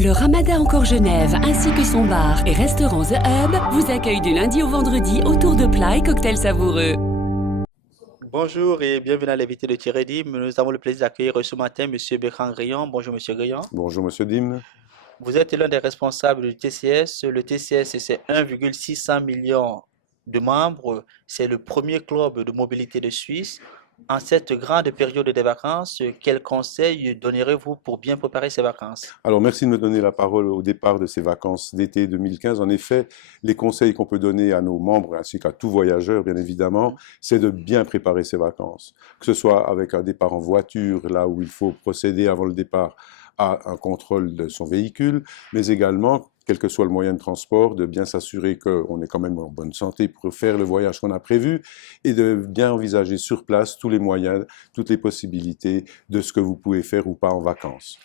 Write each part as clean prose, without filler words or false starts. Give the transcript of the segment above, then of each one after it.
Le Ramada Encore Genève ainsi que son bar et restaurant The Hub vous accueillent du lundi au vendredi autour de plats et cocktails savoureux. Bonjour et bienvenue à l'invité de Thierry Dim. Nous avons le plaisir d'accueillir ce matin M. Bertrand Grayon. Bonjour M. Grayon. Bonjour Monsieur Dim. Vous êtes l'un des responsables du TCS. Le TCS, c'est 1,600 millions de membres. C'est le premier club de mobilité de Suisse. En cette grande période des vacances, quels conseils donnerez-vous pour bien préparer ces vacances? Alors merci de me donner la parole au départ de ces vacances d'été 2015. En effet, les conseils qu'on peut donner à nos membres ainsi qu'à tout voyageur, bien évidemment, c'est de bien préparer ses vacances. Que ce soit avec un départ en voiture, là où il faut procéder avant le départ à un contrôle de son véhicule, mais également, quel que soit le moyen de transport, de bien s'assurer qu'on est quand même en bonne santé pour faire le voyage qu'on a prévu et de bien envisager sur place tous les moyens, toutes les possibilités de ce que vous pouvez faire ou pas en vacances.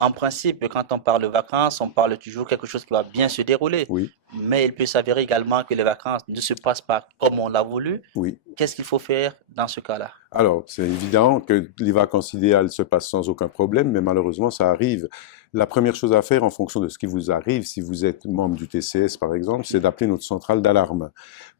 En principe, quand on parle de vacances, on parle toujours de quelque chose qui va bien se dérouler. Oui, Mais il peut s'avérer également que les vacances ne se passent pas comme on l'a voulu. oui. Qu'est-ce qu'il faut faire dans ce cas-là? Alors, c'est évident que les vacances idéales se passent sans aucun problème, mais malheureusement, ça arrive. La première chose à faire en fonction de ce qui vous arrive, si vous êtes membre du TCS par exemple, c'est d'appeler notre centrale d'alarme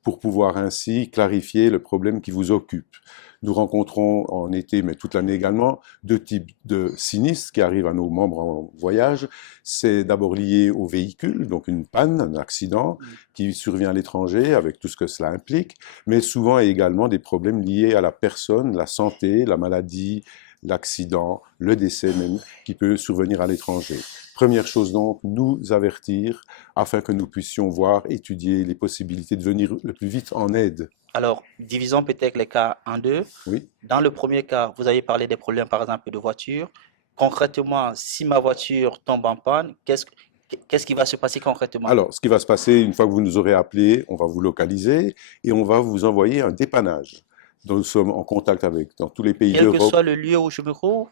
pour pouvoir ainsi clarifier le problème qui vous occupe. Nous rencontrons en été, mais toute l'année également, deux types de sinistres qui arrivent à nos membres en voyage. C'est d'abord lié au véhicule, donc une panne, un accident qui survient à l'étranger avec tout ce que cela implique, mais souvent également des problèmes liés à la personne, la santé, la maladie, l'accident, le décès même, qui peut survenir à l'étranger. Première chose donc, nous avertir afin que nous puissions voir, étudier les possibilités de venir le plus vite en aide. Alors, divisons peut-être les cas en deux. Oui. Dans le premier cas, vous avez parlé des problèmes, par exemple, de voiture. Concrètement, si ma voiture tombe en panne, qu'est-ce qui va se passer concrètement? Alors, ce qui va se passer, une fois que vous nous aurez appelé, on va vous localiser et on va vous envoyer un dépannage dont nous sommes en contact avec dans tous les pays Quel que d'Europe. soit le lieu où je me trouve?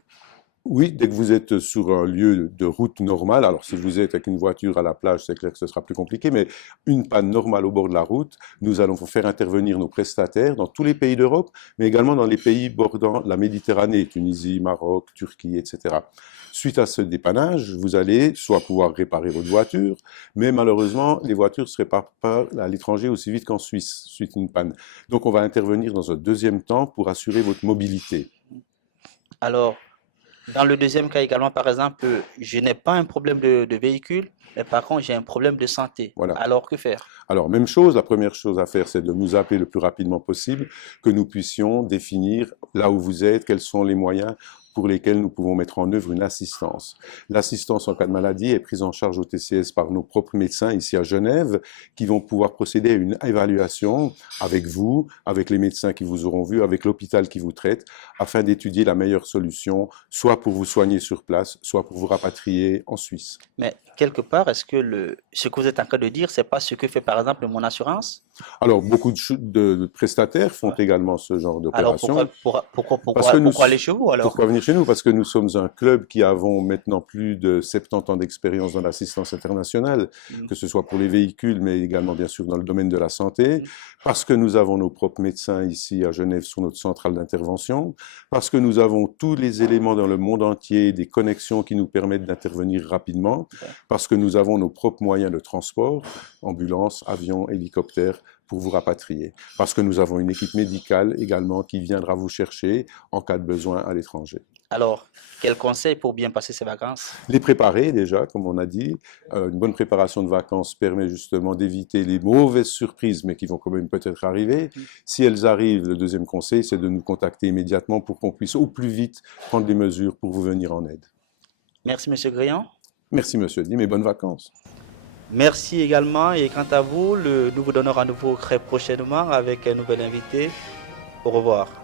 Oui, dès que vous êtes sur un lieu de route normale, alors si vous êtes avec une voiture à la plage, c'est clair que ce sera plus compliqué, mais une panne normale au bord de la route, nous allons faire intervenir nos prestataires dans tous les pays d'Europe, mais également dans les pays bordant la Méditerranée, Tunisie, Maroc, Turquie, etc. Suite à ce dépannage, vous allez soit pouvoir réparer votre voiture, mais malheureusement, les voitures ne se réparent pas à l'étranger aussi vite qu'en Suisse, suite à une panne. Donc on va intervenir dans un deuxième temps pour assurer votre mobilité. Alors, dans le deuxième cas également, par exemple, je n'ai pas un problème de véhicule, mais par contre, j'ai un problème de santé. Voilà. Alors, que faire? Alors, même chose, la première chose à faire, c'est de nous appeler le plus rapidement possible, que nous puissions définir là où vous êtes, quels sont les moyens pour lesquels nous pouvons mettre en œuvre une assistance. L'assistance en cas de maladie est prise en charge au TCS par nos propres médecins ici à Genève, qui vont pouvoir procéder à une évaluation avec vous, avec les médecins qui vous auront vu, avec l'hôpital qui vous traite, afin d'étudier la meilleure solution, soit pour vous soigner sur place, soit pour vous rapatrier en Suisse. Mais quelque part, est-ce que ce que vous êtes en train de dire, c'est pas ce que fait par exemple mon assurance? Alors, beaucoup de prestataires font également ce genre Alors d'opération. pourquoi aller chez vous alors? Pourquoi venir chez nous? Parce que nous sommes un club qui avons maintenant plus de 70 ans d'expérience dans l'assistance internationale, que ce soit pour les véhicules, mais également bien sûr dans le domaine de la santé, parce que nous avons nos propres médecins ici à Genève sur notre centrale d'intervention, parce que nous avons tous les éléments dans le monde entier, des connexions qui nous permettent d'intervenir rapidement, parce que nous avons nos propres moyens de transport, ambulances, avions, hélicoptères, pour vous rapatrier. Parce que nous avons une équipe médicale également qui viendra vous chercher en cas de besoin à l'étranger. Alors, quel conseil pour bien passer ces vacances? Les préparer déjà, comme on a dit. Une bonne préparation de vacances permet justement d'éviter les mauvaises surprises, mais qui vont quand même peut-être arriver. Si elles arrivent, le deuxième conseil, c'est de nous contacter immédiatement pour qu'on puisse au plus vite prendre des mesures pour vous venir en aide. Merci, Monsieur Grayon. Merci, Monsieur Dim, et bonnes vacances. Merci également. Et quant à vous, nous vous donnons rendez-vous très prochainement avec un nouvel invité. Au revoir.